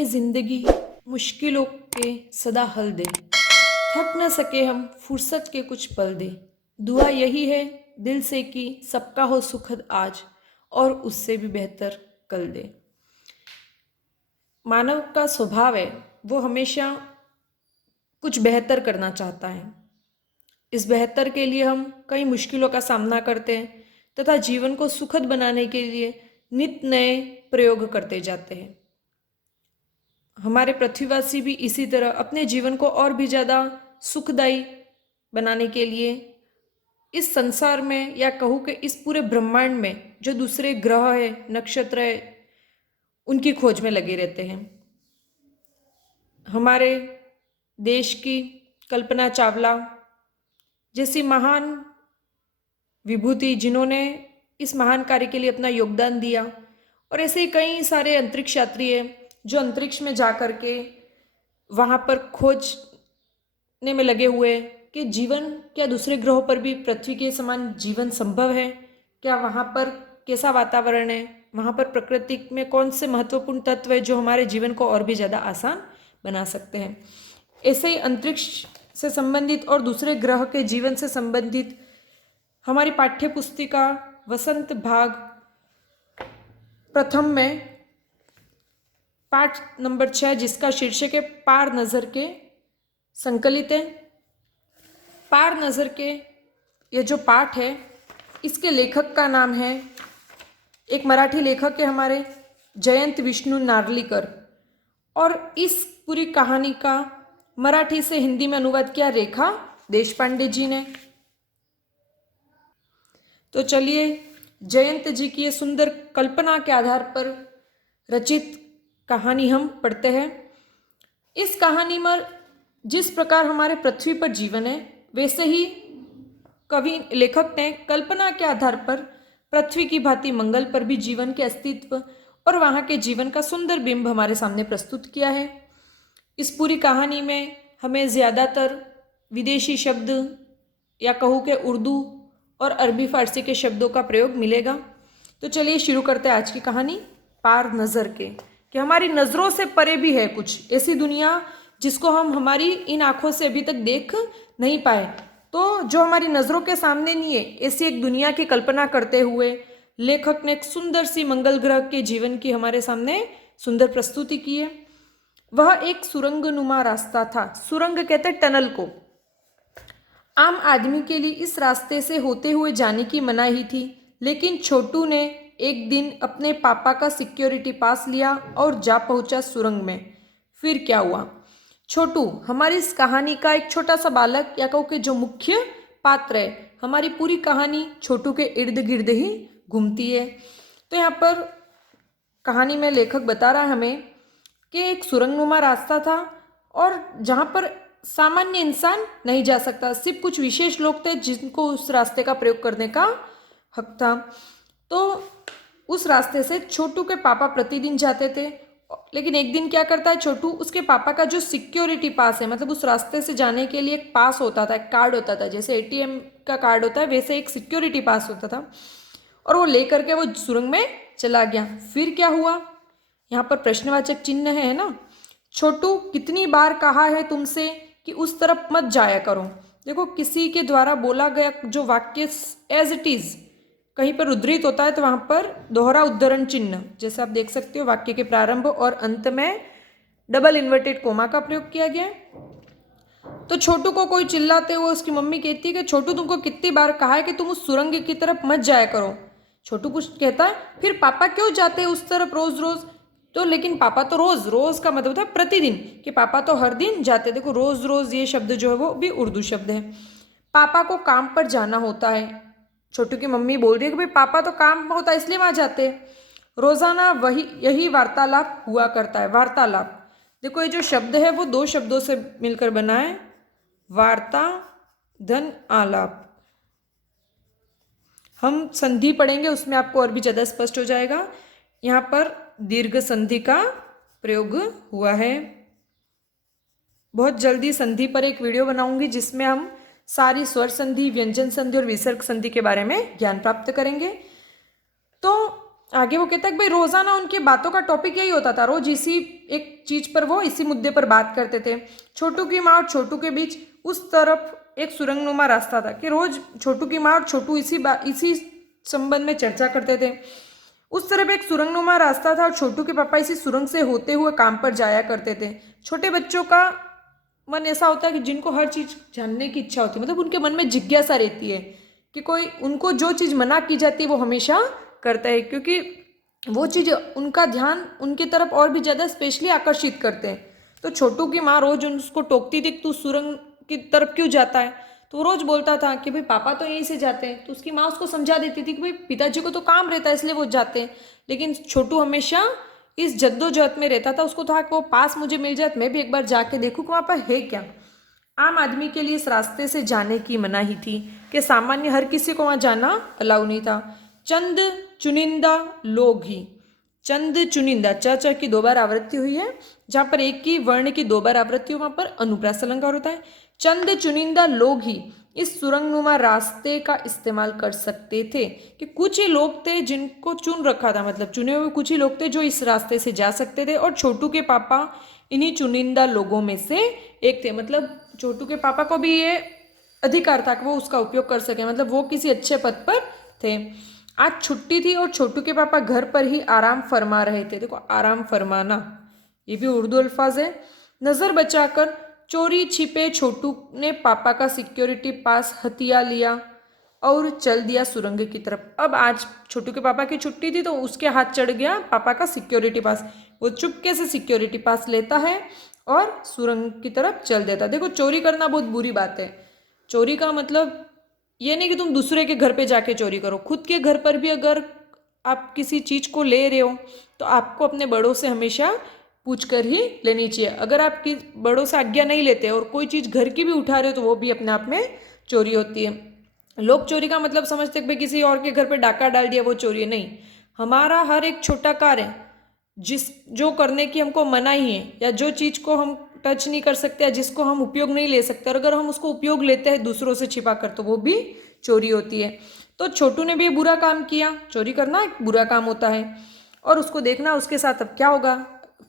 ए जिंदगी मुश्किलों के सदा हल दे, थक न सके हम फुर्सत के कुछ पल दे। दुआ यही है दिल से कि सबका हो सुखद आज और उससे भी बेहतर कल दे। मानव का स्वभाव है वो हमेशा कुछ बेहतर करना चाहता है। इस बेहतर के लिए हम कई मुश्किलों का सामना करते हैं तथा जीवन को सुखद बनाने के लिए नित नए प्रयोग करते जाते हैं। हमारे पृथ्वीवासी भी इसी तरह अपने जीवन को और भी ज़्यादा सुखदायी बनाने के लिए इस संसार में या कहूँ कि इस पूरे ब्रह्मांड में जो दूसरे ग्रह है, नक्षत्र है, उनकी खोज में लगे रहते हैं। हमारे देश की कल्पना चावला जैसी महान विभूति जिन्होंने इस महान कार्य के लिए अपना योगदान दिया, और ऐसे ही कई सारे अंतरिक्ष यात्री हैं जो अंतरिक्ष में जा कर के वहाँ पर खोजने में लगे हुए हैं कि जीवन क्या दूसरे ग्रहों पर भी पृथ्वी के समान जीवन संभव है, क्या वहाँ पर कैसा वातावरण है, वहाँ पर प्रकृति में कौन से महत्वपूर्ण तत्व है जो हमारे जीवन को और भी ज़्यादा आसान बना सकते हैं। ऐसे ही अंतरिक्ष से संबंधित और दूसरे ग्रह के जीवन से संबंधित हमारी पाठ्य पुस्तिका वसंत भाग प्रथम में पाठ नंबर 6 जिसका शीर्षक है पार नज़र के संकलित है। पार नज़र के ये जो पाठ है इसके लेखक का नाम है, एक मराठी लेखक है हमारे जयंत विष्णु नार्लीकर, और इस पूरी कहानी का मराठी से हिंदी में अनुवाद किया रेखा देशपांडे जी ने। तो चलिए जयंत जी की ये सुंदर कल्पना के आधार पर रचित कहानी हम पढ़ते हैं। इस कहानी में जिस प्रकार हमारे पृथ्वी पर जीवन है वैसे ही कवि लेखक ने कल्पना के आधार पर पृथ्वी की भांति मंगल पर भी जीवन के अस्तित्व और वहाँ के जीवन का सुंदर बिंब हमारे सामने प्रस्तुत किया है। इस पूरी कहानी में हमें ज़्यादातर विदेशी शब्द या कहूँ कि उर्दू और अरबी फारसी के शब्दों का प्रयोग मिलेगा। तो चलिए शुरू करते हैं आज की कहानी पार नज़र के, कि हमारी नज़रों से परे भी है कुछ ऐसी दुनिया जिसको हम हमारी इन आँखों से अभी तक देख नहीं पाए। तो जो हमारी नज़रों के सामने नहीं है ऐसी एक दुनिया की कल्पना करते हुए लेखक ने एक सुंदर सी मंगल ग्रह के जीवन की हमारे सामने सुंदर प्रस्तुति की है। वह एक सुरंगनुमा रास्ता था। सुरंग कहते हैं टनल को। आम आदमी के लिए इस रास्ते से होते हुए जाने की मनाही थी, लेकिन छोटू ने एक दिन अपने पापा का सिक्योरिटी पास लिया और जा पहुंचा सुरंग में। फिर क्या हुआ? छोटू हमारी इस कहानी का एक छोटा सा बालक या कहूँ कि जो मुख्य पात्र है। हमारी पूरी कहानी छोटू के इर्द गिर्द ही घूमती है। तो यहाँ पर कहानी में लेखक बता रहा है हमें कि एक सुरंगनुमा रास्ता था और जहाँ पर सामान्य इंसान नहीं जा सकता, सिर्फ कुछ विशेष लोग थे जिनको उस रास्ते का प्रयोग करने का हक था। तो उस रास्ते से छोटू के पापा प्रतिदिन जाते थे, लेकिन एक दिन क्या करता है छोटू, उसके पापा का जो सिक्योरिटी पास है, मतलब उस रास्ते से जाने के लिए एक पास होता था, एक कार्ड होता था, जैसे एटीएम का कार्ड होता है वैसे एक सिक्योरिटी पास होता था, और वो ले करके वो सुरंग में चला गया। फिर क्या हुआ? यहाँ पर प्रश्नवाचक चिन्ह है ना। छोटू कितनी बार कहा है तुमसे कि उस तरफ मत जाया करो। देखो किसी के द्वारा बोला गया जो वाक्य एज इट इज कहीं पर उद्धृत होता है तो वहाँ पर दोहरा उद्धरण चिन्ह, जैसे आप देख सकते हो वाक्य के प्रारंभ और अंत में डबल इन्वर्टेड कोमा का प्रयोग किया गया है। तो छोटू को कोई चिल्लाते हुए उसकी मम्मी कहती है कि छोटू तुमको कितनी बार कहा है कि तुम उस सुरंग की तरफ मत जाया करो। छोटू कुछ कहता है फिर पापा क्यों जाते हैं उस तरफ रोज रोज? तो लेकिन पापा तो रोज, रोज का मतलब था प्रतिदिन, कि पापा तो हर दिन जाते। देखो रोज रोज ये शब्द जो है वो भी उर्दू शब्द है। पापा को काम पर जाना होता है। छोटू की मम्मी बोल रही है कि भाई पापा तो काम होता है इसलिए वहाँ जाते। रोजाना वही यही वार्तालाप हुआ करता है। वार्तालाप, देखो ये जो शब्द है वो दो शब्दों से मिलकर बना है, वार्ता धन आलाप। हम संधि पढ़ेंगे उसमें आपको और भी ज़्यादा स्पष्ट हो जाएगा। यहाँ पर दीर्घ संधि का प्रयोग हुआ है। बहुत जल्दी संधि पर एक वीडियो बनाऊंगी जिसमें हम सारी स्वर संधि, व्यंजन संधि और विसर्ग संधि के बारे में ज्ञान प्राप्त करेंगे। तो आगे वो कहता है कि भाई रोज़ाना उनकी बातों का टॉपिक यही होता था, रोज इसी एक चीज़ पर वो इसी मुद्दे पर बात करते थे। छोटू की माँ और छोटू के बीच उस तरफ एक सुरंगनुमा रास्ता था कि रोज छोटू की माँ और छोटू इसी संबंध में चर्चा करते थे। उस तरफ एक सुरंगनुमा रास्ता था और छोटू के पापा इसी सुरंग से होते हुए काम पर जाया करते थे। छोटे बच्चों का मन ऐसा होता है कि जिनको हर चीज़ जानने की इच्छा होती है, मतलब उनके मन में जिज्ञासा रहती है कि कोई उनको जो चीज़ मना की जाती है वो हमेशा करता है, क्योंकि वो चीज़ उनका ध्यान उनकी तरफ और भी ज़्यादा स्पेशली आकर्षित करते हैं। तो छोटू की माँ रोज उसको टोकती थी, तू सुरंग की तरफ क्यों जाता है? तो वो रोज बोलता था कि भाई पापा तो यहीं से जाते हैं। तो उसकी माँ उसको समझा देती थी कि भाई पिताजी को तो काम रहता है इसलिए वो जाते हैं। लेकिन छोटू हमेशा इस जद्दोजहद में रहता था। उसको था कि वो पास मुझे मिल जाए, मैं भी एक बार जाके देखूँ कि वहाँ पर है क्या। आम आदमी के लिए इस रास्ते से जाने की मनाही थी कि सामान्य हर किसी को वहाँ जाना अलाउ नहीं था। चंद चुनिंदा लोग ही, चंद चुनिंदा च की 2 बार आवृत्ति हुई है, जहाँ पर एक की वर्ण की 2 बार आवृत्ति हो वहाँ पर अनुप्रास अलंकार होता है। चंद चुनिंदा लोग ही इस सुरंगनुमा रास्ते का इस्तेमाल कर सकते थे, कि कुछ ही लोग थे जिनको चुन रखा था, मतलब चुने हुए कुछ ही लोग थे जो इस रास्ते से जा सकते थे, और छोटू के पापा इन्हीं चुनिंदा लोगों में से एक थे। मतलब छोटू के पापा को भी ये अधिकार था कि वो उसका उपयोग कर सके, मतलब वो किसी अच्छे पद पर थे। आज छुट्टी थी और छोटू के पापा घर पर ही आराम फरमा रहे थे। देखो आराम फरमाना ये भी उर्दू अल्फाज है। नज़र बचाकर चोरी छिपे छोटू ने पापा का सिक्योरिटी पास हथिया लिया और चल दिया सुरंग की तरफ। अब आज छोटू के पापा की छुट्टी थी तो उसके हाथ चढ़ गया पापा का सिक्योरिटी पास। वो चुपके से सिक्योरिटी पास लेता है और सुरंग की तरफ चल देता। देखो चोरी करना बहुत बुरी बात है। चोरी का मतलब ये नहीं कि तुम दूसरे के घर पे जाके चोरी करो, खुद के घर पर भी अगर आप किसी चीज़ को ले रहे हो तो आपको अपने बड़ों से हमेशा पूछ कर ही लेनी चाहिए। अगर आप बड़ों से आज्ञा नहीं लेते और कोई चीज़ घर की भी उठा रहे हो तो वो भी अपने आप में चोरी होती है। लोग चोरी का मतलब समझते हैं कि भाई किसी और के घर पे डाका डाल दिया वो चोरी है, नहीं। हमारा हर एक छोटा कार्य जो करने की हमको मनाही है, या जो चीज़ को हम टच नहीं कर सकते या जिसको हम उपयोग नहीं ले सकते, और अगर हम उसको उपयोग लेते हैं दूसरों से छिपा कर तो वो भी चोरी होती है। तो छोटू ने भी बुरा काम किया, चोरी करना एक बुरा काम होता है और उसको देखना उसके साथ अब क्या होगा।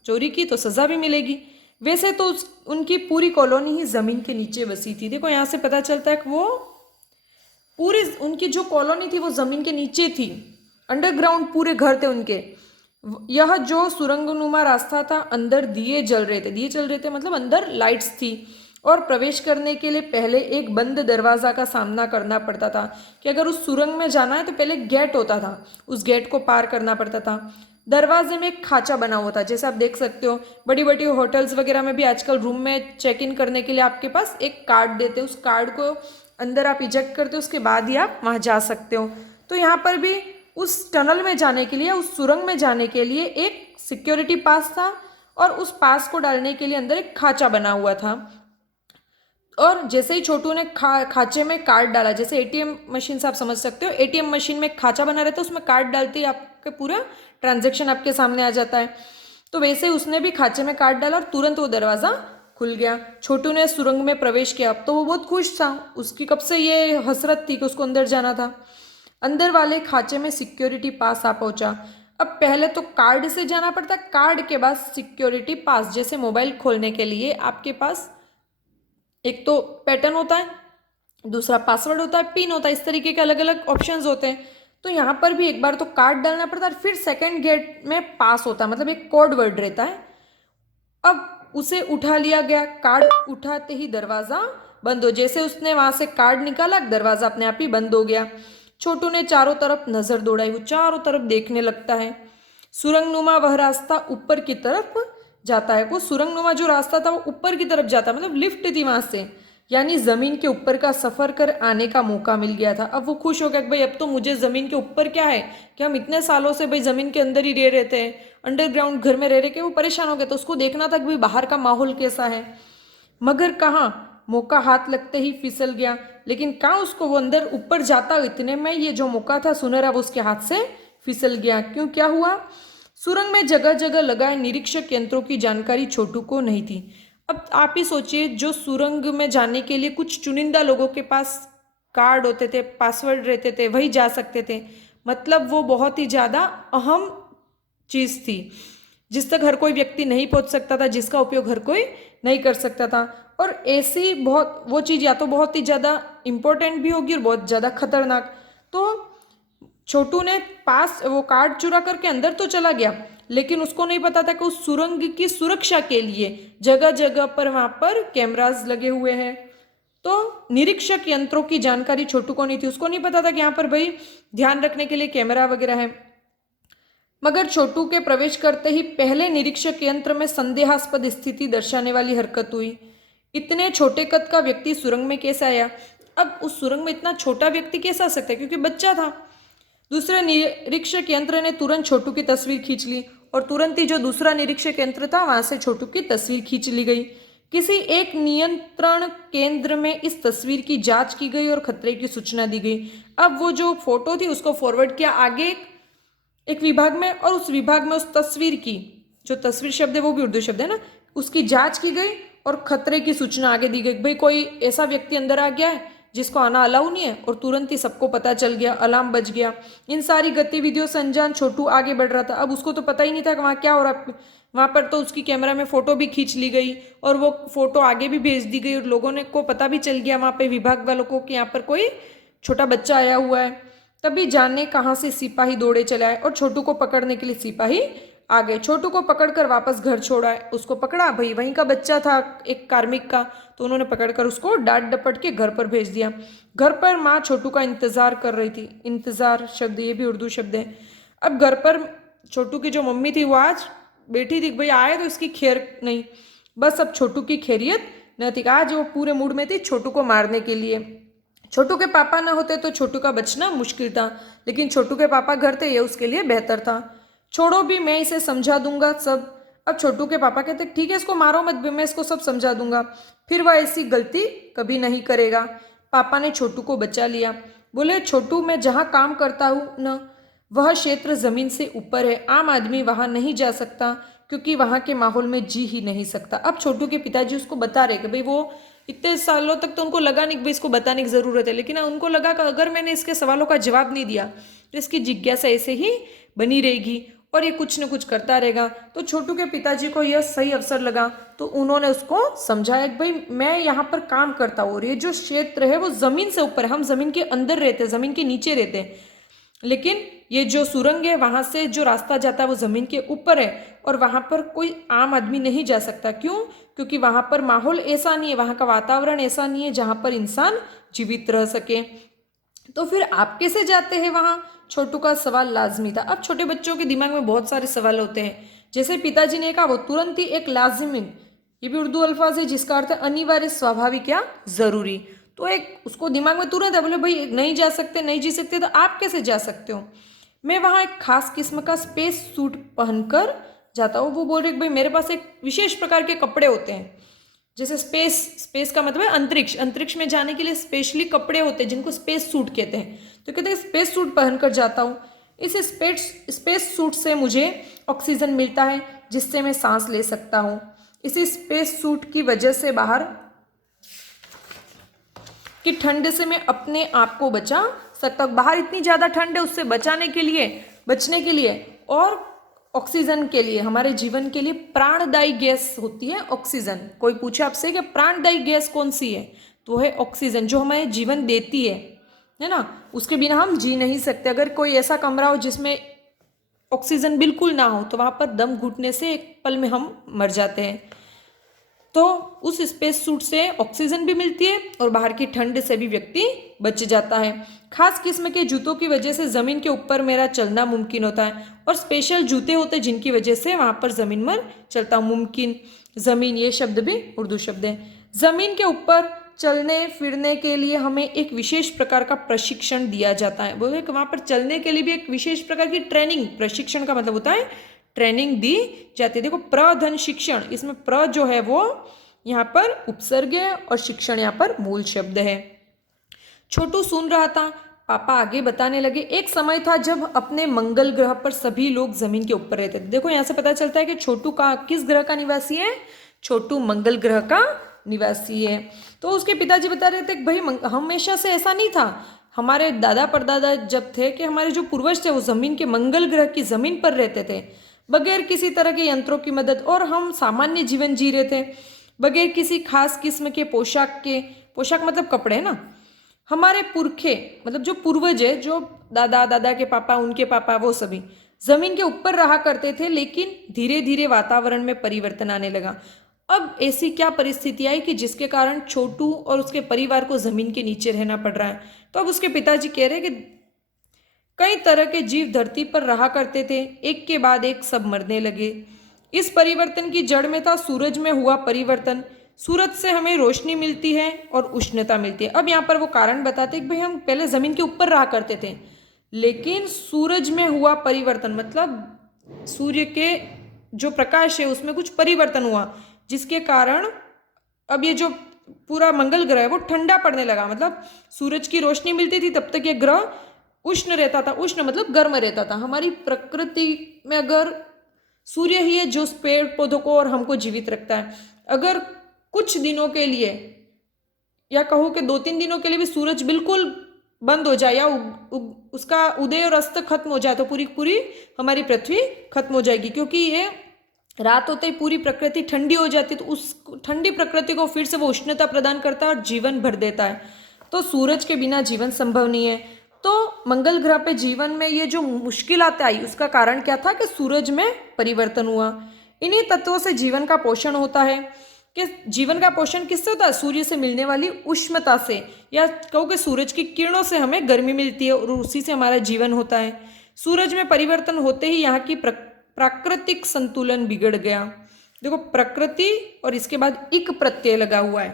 चोरी की तो सज़ा भी मिलेगी। वैसे तो उनकी पूरी कॉलोनी ही ज़मीन के नीचे बसी थी। देखो यहाँ से पता चलता है कि वो पूरी उनकी जो कॉलोनी थी वो ज़मीन के नीचे थी, अंडरग्राउंड पूरे घर थे उनके। यह जो सुरंगनुमा रास्ता था अंदर दिए जल रहे थे, दिए जल रहे थे मतलब अंदर लाइट्स थी, और प्रवेश करने के लिए पहले एक बंद दरवाज़ा का सामना करना पड़ता था। कि अगर उस सुरंग में जाना है तो पहले गेट होता था, उस गेट को पार करना पड़ता था। दरवाजे में एक खाचा बना हुआ था, जैसे आप देख सकते हो बड़ी बड़ी होटल्स वगैरह में भी आजकल रूम में चेक इन करने के लिए आपके पास एक कार्ड देते हैं, उस कार्ड को अंदर आप इजेक्ट करते हो, उसके बाद ही आप वहाँ जा सकते हो। तो यहाँ पर भी उस टनल में जाने के लिए, उस सुरंग में जाने के लिए एक सिक्योरिटी पास था, और उस पास को डालने के लिए अंदर एक खाचा बना हुआ था। और जैसे ही छोटू ने खाचे में कार्ड डाला, जैसे एटीएम मशीन से आप समझ सकते हो, एटीएम मशीन में खाचा बना रहता है, उसमें कार्ड डालते ही आपके पूरा ट्रांजैक्शन आपके सामने आ जाता है। तो वैसे ही उसने भी खाचे में कार्ड डाला और तुरंत वो दरवाज़ा खुल गया। छोटू ने सुरंग में प्रवेश किया। अब तो वो बहुत खुश था, उसकी कब से ये हसरत थी कि उसको अंदर जाना था। अंदर वाले खाचे में सिक्योरिटी पास आ पहुंचा। अब पहले तो कार्ड से जाना पड़ता, कार्ड के बाद सिक्योरिटी पास। जैसे मोबाइल खोलने के लिए आपके पास एक तो पैटर्न होता है, दूसरा पासवर्ड होता है, पिन होता है, इस तरीके के अलग अलग ऑप्शंस होते हैं। तो यहाँ पर भी एक बार तो कार्ड डालना पड़ता है, फिर सेकंड गेट में पास होता है, मतलब एक कोड वर्ड रहता है। अब उसे उठा लिया गया, कार्ड उठाते ही दरवाज़ा बंद हो। जैसे उसने वहाँ से कार्ड निकाला, दरवाज़ा अपने आप ही बंद हो गया। छोटू ने चारों तरफ नज़र दौड़ाई, वो चारों तरफ देखने लगता है। सुरंगनुमा वह रास्ता ऊपर की तरफ जाता है। वो सुरंगनुमा जो रास्ता था वो ऊपर की तरफ जाता, मतलब लिफ्ट थी वहाँ से, यानी ज़मीन के ऊपर का सफ़र कर आने का मौका मिल गया था। अब वो खुश हो गया कि भाई अब तो मुझे ज़मीन के ऊपर क्या है, कि हम इतने सालों से भाई ज़मीन के अंदर ही रह रहे थे, अंडरग्राउंड घर में रह रहे के वो परेशान हो गया। तो उसको देखना था कि भाई बाहर का माहौल कैसा है। मगर कहाँ, मौका हाथ लगते ही फिसल गया। लेकिन कहाँ उसको वो अंदर ऊपर जाता, इतने में ये जो मौका था सुनहरा वो उसके हाथ से फिसल गया। क्यों, क्या हुआ? सुरंग में जगह जगह लगाए निरीक्षक यंत्रों की जानकारी छोटू को नहीं थी। अब आप ही सोचिए, जो सुरंग में जाने के लिए कुछ चुनिंदा लोगों के पास कार्ड होते थे, पासवर्ड रहते थे, वही जा सकते थे, मतलब वो बहुत ही ज़्यादा अहम चीज़ थी जिस तक हर कोई व्यक्ति नहीं पहुंच सकता था, जिसका उपयोग हर कोई नहीं कर सकता था। और ऐसी बहुत वो चीज़ या तो बहुत ही ज़्यादा इम्पोर्टेंट भी होगी और बहुत ज़्यादा खतरनाक। तो छोटू ने पास वो कार्ड चुरा करके अंदर तो चला गया, लेकिन उसको नहीं पता था कि उस सुरंग की सुरक्षा के लिए जगह जगह पर वहाँ पर कैमरास लगे हुए हैं। तो निरीक्षक यंत्रों की जानकारी छोटू को नहीं थी, उसको नहीं पता था कि यहाँ पर भाई ध्यान रखने के लिए कैमरा वगैरह है। मगर छोटू के प्रवेश करते ही पहले निरीक्षक यंत्र में संदेहास्पद स्थिति दर्शाने वाली हरकत हुई। इतने छोटे कद का व्यक्ति सुरंग में कैसे आया? अब उस सुरंग में इतना छोटा व्यक्ति कैसे आ सकता है, क्योंकि बच्चा था। दूसरे निरीक्षक यंत्र ने तुरंत छोटू की तस्वीर खींच ली और तुरंत ही जो दूसरा निरीक्षक यंत्र था वहां से छोटू की तस्वीर खींच ली गई। किसी एक नियंत्रण केंद्र में इस तस्वीर की जांच की गई और खतरे की सूचना दी गई। अब वो जो फोटो थी उसको फॉरवर्ड किया आगे एक विभाग में, और उस विभाग में उस तस्वीर की, जो तस्वीर शब्द है वो भी उर्दू शब्द है ना, उसकी जांच की गई और खतरे की सूचना आगे दी गई। भाई कोई ऐसा व्यक्ति अंदर आ गया है जिसको आना अलाउ नहीं है, और तुरंत ही सबको पता चल गया, अलार्म बज गया। इन सारी गतिविधियों से अनजान छोटू आगे बढ़ रहा था। अब उसको तो पता ही नहीं था कि वहाँ क्या हो रहा है। वहाँ पर तो उसकी कैमरा में फोटो भी खींच ली गई और वो फोटो आगे भी भेज दी गई और लोगों ने को पता भी चल गया वहाँ पे विभाग वालों को कि यहाँ पर कोई छोटा बच्चा आया हुआ है। तभी जाने कहाँ से सिपाही दौड़े चले आए और छोटू को पकड़ने के लिए सिपाही आ गए। छोटू को पकड़कर वापस घर छोड़ा, उसको पकड़ा, भाई वहीं का बच्चा था एक कार्मिक का, तो उन्होंने पकड़कर उसको डांट डपट के घर पर भेज दिया। घर पर माँ छोटू का इंतजार कर रही थी। इंतजार शब्द ये भी उर्दू शब्द है। अब घर पर छोटू की जो मम्मी थी वो आज बैठी थी, भाई आए तो इसकी खैर नहीं, बस अब छोटू की खैरियत न थी। आज वो पूरे मूड में थी छोटू को मारने के लिए। छोटू के पापा न होते तो छोटू का बचना मुश्किल था, लेकिन छोटू के पापा घर थे, ये उसके लिए बेहतर था। छोड़ो भी, मैं इसे समझा दूंगा सब। अब छोटू के पापा कहते ठीक है इसको मारो मत, मैं इसको सब समझा दूंगा, फिर वह ऐसी गलती कभी नहीं करेगा। पापा ने छोटू को बचा लिया। बोले छोटू मैं जहाँ काम करता हूँ न, वह क्षेत्र जमीन से ऊपर है, आम आदमी वहाँ नहीं जा सकता क्योंकि वहाँ के माहौल में जी ही नहीं सकता। अब छोटू के पिताजी उसको बता रहे कि भाई वो इतने सालों तक तो उनको लगा नहीं कि भाई इसको बताने की ज़रूरत है, लेकिन उनको लगा कि अगर मैंने इसके सवालों का जवाब नहीं दिया तो इसकी जिज्ञासा ऐसे ही बनी रहेगी और ये कुछ न कुछ करता रहेगा। तो छोटू के पिताजी को यह सही अवसर लगा, तो उन्होंने उसको समझाया कि भाई मैं यहाँ पर काम करता हूँ और ये जो क्षेत्र है वो ज़मीन से ऊपर है, हम ज़मीन के अंदर रहते हैं, ज़मीन के नीचे रहते हैं, लेकिन ये जो सुरंग है वहाँ से जो रास्ता जाता है वो ज़मीन के ऊपर है और वहाँ पर कोई आम आदमी नहीं जा सकता। क्यों? क्योंकि वहाँ पर माहौल ऐसा नहीं है, वहाँ का वातावरण ऐसा नहीं है जहाँ पर इंसान जीवित रह सके। तो फिर आप कैसे जाते हैं वहाँ? छोटू का सवाल लाजमी था। अब छोटे बच्चों के दिमाग में बहुत सारे सवाल होते हैं। जैसे पिताजी ने कहा वो तुरंत ही एक लाजिमी, ये भी उर्दू अल्फाज है जिसका अर्थ है अनिवार्य, स्वाभाविक या जरूरी। तो एक उसको दिमाग में तुरंत है, बोले भाई नहीं जा सकते, नहीं जी सकते, तो आप कैसे जा सकते हो? मैं वहाँ एक खास किस्म का स्पेस सूट पहनकर जाता हूँ। वो बोल रहे भाई मेरे पास एक विशेष प्रकार के कपड़े होते हैं, जैसे स्पेस का मतलब है अंतरिक्ष, अंतरिक्ष में जाने के लिए स्पेशली कपड़े होते हैं जिनको स्पेस सूट कहते हैं। तो कहते हैं स्पेस सूट पहनकर जाता हूँ। इस स्पेस सूट से मुझे ऑक्सीजन मिलता है जिससे मैं सांस ले सकता हूँ। इसी स्पेस सूट की वजह से बाहर कि ठंड से मैं अपने आप को बचा सकता हूँ। बाहर इतनी ज़्यादा ठंड है, उससे बचने के लिए और ऑक्सीजन के लिए, हमारे जीवन के लिए प्राणदायी गैस होती है ऑक्सीजन। कोई पूछे आपसे कि प्राणदायी गैस कौन सी है, तो है ऑक्सीजन, जो हमें जीवन देती है ना, उसके बिना हम जी नहीं सकते। अगर कोई ऐसा कमरा हो जिसमें ऑक्सीजन बिल्कुल ना हो तो वहाँ पर दम घुटने से एक पल में हम मर जाते हैं। तो उस स्पेस सूट से ऑक्सीजन भी मिलती है और बाहर की ठंड से भी व्यक्ति बच जाता है। खास किस्म के जूतों की वजह से ज़मीन के ऊपर मेरा चलना मुमकिन होता है और स्पेशल जूते होते हैं जिनकी वजह से वहाँ पर ज़मीन पर चलता हूँ। मुमकिन, ज़मीन, ये शब्द भी उर्दू शब्द है। ज़मीन के ऊपर चलने फिरने के लिए हमें एक विशेष प्रकार का प्रशिक्षण दिया जाता है। बोले कि वहाँ पर चलने के लिए भी एक विशेष प्रकार की ट्रेनिंग, प्रशिक्षण का मतलब होता है ट्रेनिंग दी जाती है। देखो प्रधन शिक्षण, इसमें प्र जो है वो यहाँ पर उपसर्ग है और शिक्षण यहाँ पर मूल शब्द है। छोटू सुन रहा था। पापा आगे बताने लगे, एक समय था जब अपने मंगल ग्रह पर सभी लोग जमीन के ऊपर रहते थे। देखो यहाँ से पता चलता है कि छोटू का किस ग्रह का निवासी है? छोटू मंगल ग्रह का निवासी है। तो उसके पिताजी बता रहे थे कि भाई हमेशा से ऐसा नहीं था, हमारे दादा परदादा जब थे कि हमारे जो पूर्वज थे वो ज़मीन के मंगल ग्रह की ज़मीन पर रहते थे, बगैर किसी तरह के यंत्रों की मदद, और हम सामान्य जीवन जी रहे थे बगैर किसी खास किस्म के पोशाक मतलब कपड़े ना। हमारे पुरखे मतलब जो पूर्वज है, जो दादा दादा के पापा, उनके पापा, वो सभी जमीन के ऊपर रहा करते थे, लेकिन धीरे धीरे वातावरण में परिवर्तन आने लगा। अब ऐसी क्या परिस्थिति आई कि जिसके कारण छोटू और उसके परिवार को जमीन के नीचे रहना पड़ रहा है। तो अब उसके पिताजी कह रहे हैं कि कई तरह के जीव धरती पर रहा करते थे, एक के बाद एक सब मरने लगे। इस परिवर्तन की जड़ में था सूरज में हुआ परिवर्तन। सूरज से हमें रोशनी मिलती है और उष्णता मिलती है। अब यहाँ पर वो कारण बताते हैं कि भाई हम पहले जमीन के ऊपर रहा करते थे, लेकिन सूरज में हुआ परिवर्तन मतलब सूर्य के जो प्रकाश है उसमें कुछ परिवर्तन हुआ, जिसके कारण अब ये जो पूरा मंगल ग्रह है वो ठंडा पड़ने लगा। मतलब सूरज की रोशनी मिलती थी तब तक ये ग्रह उष्ण रहता था। उष्ण मतलब गर्म रहता था। हमारी प्रकृति में अगर सूर्य ही है जो पेड़ पौधों को और हमको जीवित रखता है, अगर कुछ दिनों के लिए या कहो कि 2-3 दिनों के लिए भी सूरज बिल्कुल बंद हो जाए या उसका उदय और अस्त खत्म हो जाए तो पूरी पूरी हमारी पृथ्वी खत्म हो जाएगी, क्योंकि ये रात होते ही पूरी प्रकृति ठंडी हो जाती है। तो उस ठंडी प्रकृति को फिर से वो उष्णता प्रदान करता है और जीवन भर देता है। तो सूरज के बिना जीवन संभव नहीं है। तो मंगल ग्रह पे जीवन में ये जो मुश्किलात आई उसका कारण क्या था कि सूरज में परिवर्तन हुआ। इन्हीं तत्वों से जीवन का पोषण होता है। कि जीवन का पोषण किससे होता है? सूर्य से मिलने वाली उष्णता से, या कहो कि सूरज की किरणों से हमें गर्मी मिलती है और उसी से हमारा जीवन होता है। सूरज में परिवर्तन होते ही यहाँ की प्राकृतिक संतुलन बिगड़ गया। देखो प्रकृति और इसके बाद इक प्रत्यय लगा हुआ है।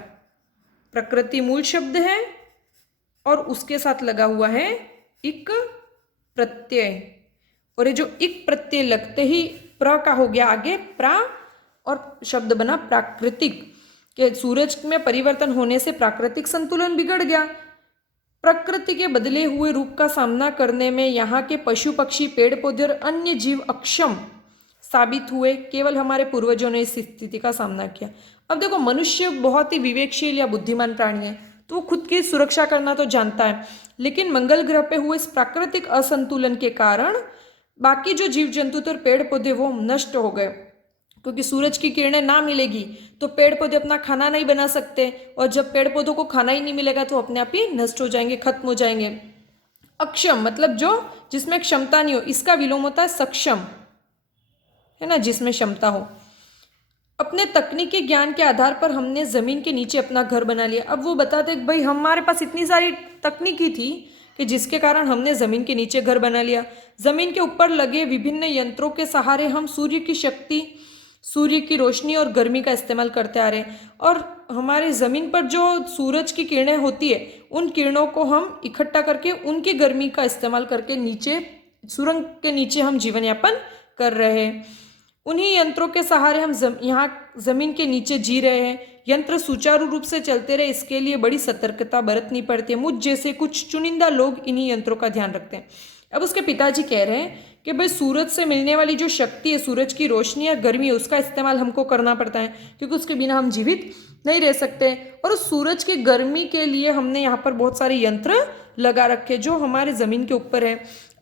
प्रकृति मूल शब्द है और उसके साथ लगा हुआ है इक प्रत्यय, और ये जो इक प्रत्यय लगते ही प्र का हो गया आगे प्रा और शब्द बना प्राकृतिक। के सूरज में परिवर्तन होने से प्राकृतिक संतुलन बिगड़ गया। प्रकृति के बदले हुए रूप का सामना करने में यहाँ के पशु पक्षी पेड़ पौधे और अन्य जीव अक्षम साबित हुए। केवल हमारे पूर्वजों ने इस स्थिति का सामना किया। अब देखो मनुष्य बहुत ही विवेकशील या बुद्धिमान प्राणी है, तो वो खुद की सुरक्षा करना तो जानता है, लेकिन मंगल ग्रह पे हुए इस प्राकृतिक असंतुलन के कारण बाकी जो जीव जंतु और पेड़ पौधे वो नष्ट हो गए, क्योंकि सूरज की किरणें ना मिलेगी तो पेड़ पौधे अपना खाना नहीं बना सकते, और जब पेड़ पौधों को खाना ही नहीं मिलेगा तो अपने आप ही नष्ट हो जाएंगे, खत्म हो जाएंगे। अक्षम मतलब जो जिसमें क्षमता नहीं हो, इसका विलोम होता है सक्षम, है ना, जिसमें क्षमता हो। अपने तकनीकी ज्ञान के आधार पर हमने जमीन के नीचे अपना घर बना लिया। अब वो बताते कि भाई हमारे पास इतनी सारी तकनीकी थी कि जिसके कारण हमने जमीन के नीचे घर बना लिया। जमीन के ऊपर लगे विभिन्न यंत्रों के सहारे हम सूर्य की शक्ति, सूर्य की रोशनी और गर्मी का इस्तेमाल करते आ रहे हैं, और हमारे ज़मीन पर जो सूरज की किरणें होती है उन किरणों को हम इकट्ठा करके उनकी गर्मी का इस्तेमाल करके नीचे सुरंग के नीचे हम जीवन यापन कर रहे हैं। उन्हीं यंत्रों के सहारे हम यहाँ ज़मीन के नीचे जी रहे हैं। यंत्र सुचारू रूप से चलते रहे इसके लिए बड़ी सतर्कता बरतनी पड़ती है। मुझ जैसे कुछ चुनिंदा लोग इन्हीं यंत्रों का ध्यान रखते हैं। अब उसके पिताजी कह रहे हैं कि भाई सूरज से मिलने वाली जो शक्ति है, सूरज की रोशनी या गर्मी, उसका इस्तेमाल हमको करना पड़ता है, क्योंकि उसके बिना हम जीवित नहीं रह सकते। और उस सूरज की गर्मी के लिए हमने यहाँ पर बहुत सारे यंत्र लगा रखे जो हमारे ज़मीन के ऊपर है।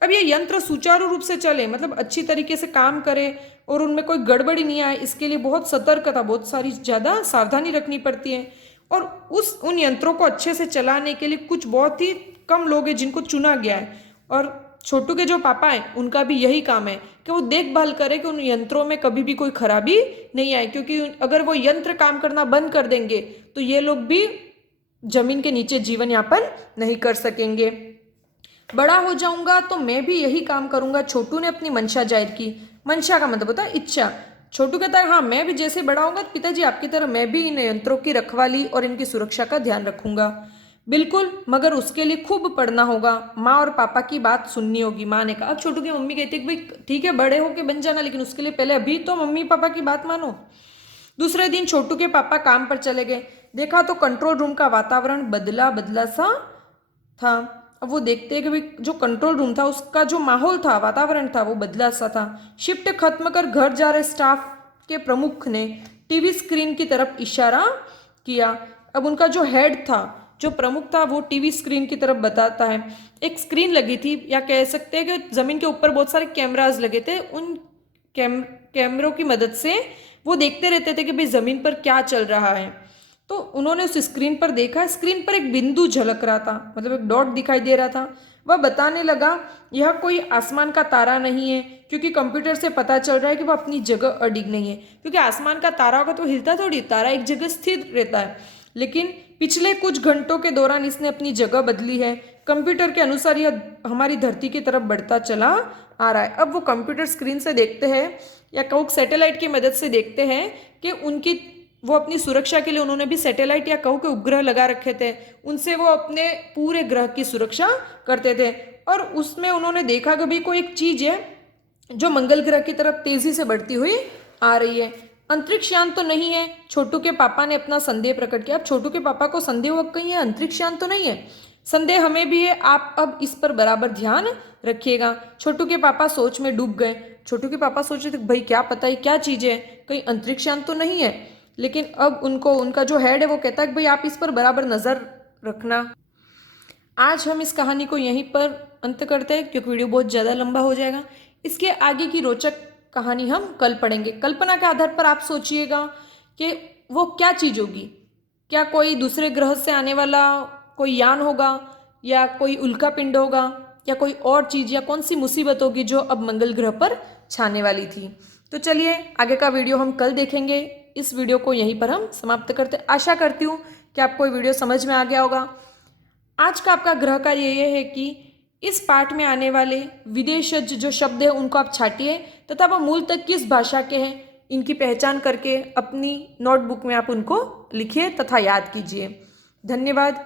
अब ये यंत्र सुचारू रूप से चले, मतलब अच्छी तरीके से काम करे और उनमें कोई गड़बड़ी नहीं आए, इसके लिए बहुत सतर्कता, बहुत सारी ज़्यादा सावधानी रखनी पड़ती है। और उन यंत्रों को अच्छे से चलाने के लिए कुछ बहुत ही कम लोग हैं जिनको चुना गया है, और छोटू के जो पापा हैं उनका भी यही काम है कि वो देखभाल करें कि उन यंत्रों में कभी भी कोई खराबी नहीं आए, क्योंकि अगर वो यंत्र काम करना बंद कर देंगे तो ये लोग भी जमीन के नीचे जीवन यापन नहीं कर सकेंगे। बड़ा हो जाऊंगा तो मैं भी यही काम करूंगा, छोटू ने अपनी मंशा जाहिर की। मंशा का मतलब होता है इच्छा। छोटू कहता है हाँ मैं भी जैसे बड़ा होऊंगा पिताजी आपकी तरह मैं भी इन यंत्रों की रखवाली और इनकी सुरक्षा का ध्यान रखूंगा। बिल्कुल, मगर उसके लिए खूब पढ़ना होगा, माँ और पापा की बात सुननी होगी। माँ ने कहा। अब छोटू की मम्मी कहती है कि भाई ठीक है बड़े हो के बन जाना, लेकिन उसके लिए पहले अभी तो मम्मी पापा की बात मानो। दूसरे दिन छोटू के पापा काम पर चले गए। देखा तो कंट्रोल रूम का वातावरण बदला बदला सा था। अब वो देखते हैं कि भाई जो कंट्रोल रूम था उसका जो माहौल था, वातावरण था, वो बदला सा था। शिफ्ट खत्म कर घर जा रहे स्टाफ के प्रमुख ने टीवी स्क्रीन की तरफ इशारा किया। अब उनका जो हेड था जो प्रमुख था वो टीवी स्क्रीन की तरफ बताता है। एक स्क्रीन लगी थी, या कह सकते हैं कि ज़मीन के ऊपर बहुत सारे कैमराज लगे थे। उन कैमरों की मदद से वो देखते रहते थे कि भाई ज़मीन पर क्या चल रहा है। तो उन्होंने उस स्क्रीन पर देखा, स्क्रीन पर एक बिंदु झलक रहा था, मतलब एक डॉट दिखाई दे रहा था। वह बताने लगा यह कोई आसमान का तारा नहीं है, क्योंकि कंप्यूटर से पता चल रहा है कि वह अपनी जगह अडिग नहीं है, क्योंकि आसमान का तारा होगा तो हिलता थोड़ी, तारा एक जगह स्थिर रहता है। लेकिन पिछले कुछ घंटों के दौरान इसने अपनी जगह बदली है। कंप्यूटर के अनुसार यह हमारी धरती की तरफ बढ़ता चला आ रहा है। अब वो कंप्यूटर स्क्रीन से देखते हैं या कहूँ सैटेलाइट की मदद से देखते हैं कि उनकी वो अपनी सुरक्षा के लिए उन्होंने भी सैटेलाइट या कहूँ के उपग्रह लगा रखे थे, उनसे वो अपने पूरे ग्रह की सुरक्षा करते थे। और उसमें उन्होंने देखा कि भाई कोई एक चीज़ है जो मंगल ग्रह की तरफ तेजी से बढ़ती हुई आ रही है। अंतरिक्ष यान तो नहीं है, छोटू के पापा ने अपना संदेह प्रकट किया। अब छोटू के पापा को संदेह हुआ कहीं है अंतरिक्ष यान तो नहीं है, संदेह हमें भी है, आप अब इस पर बराबर ध्यान रखिएगा। छोटू के पापा सोच में डूब गए। छोटू के पापा सोच रहे थे भाई क्या पता है क्या चीज़ है, कहीं अंतरिक्ष यान तो नहीं है। लेकिन अब उनको उनका जो हेड है वो कहता है कि भाई आप इस पर बराबर नज़र रखना। आज हम इस कहानी को यहीं पर अंत करते हैं, क्योंकि वीडियो बहुत ज़्यादा लंबा हो जाएगा। इसके आगे की रोचक कहानी हम कल पढ़ेंगे। कल्पना के आधार पर आप सोचिएगा कि वो क्या चीज़ होगी। क्या कोई दूसरे ग्रह से आने वाला कोई यान होगा, या कोई उल्का पिंड होगा, या कोई और चीज़, या कौन सी मुसीबत होगी जो अब मंगल ग्रह पर छाने वाली थी। तो चलिए आगे का वीडियो हम कल देखेंगे। इस वीडियो को यहीं पर हम समाप्त करते हैं। आशा करती हूँ कि आपको ये वीडियो समझ में आ गया होगा। आज का आपका ग्रह कार्य ये है कि इस पाठ में आने वाले विदेशज जो शब्द है उनको आप छाटिए, तथा वह मूलतः किस भाषा के हैं इनकी पहचान करके अपनी नोटबुक में आप उनको लिखिए तथा याद कीजिए। धन्यवाद।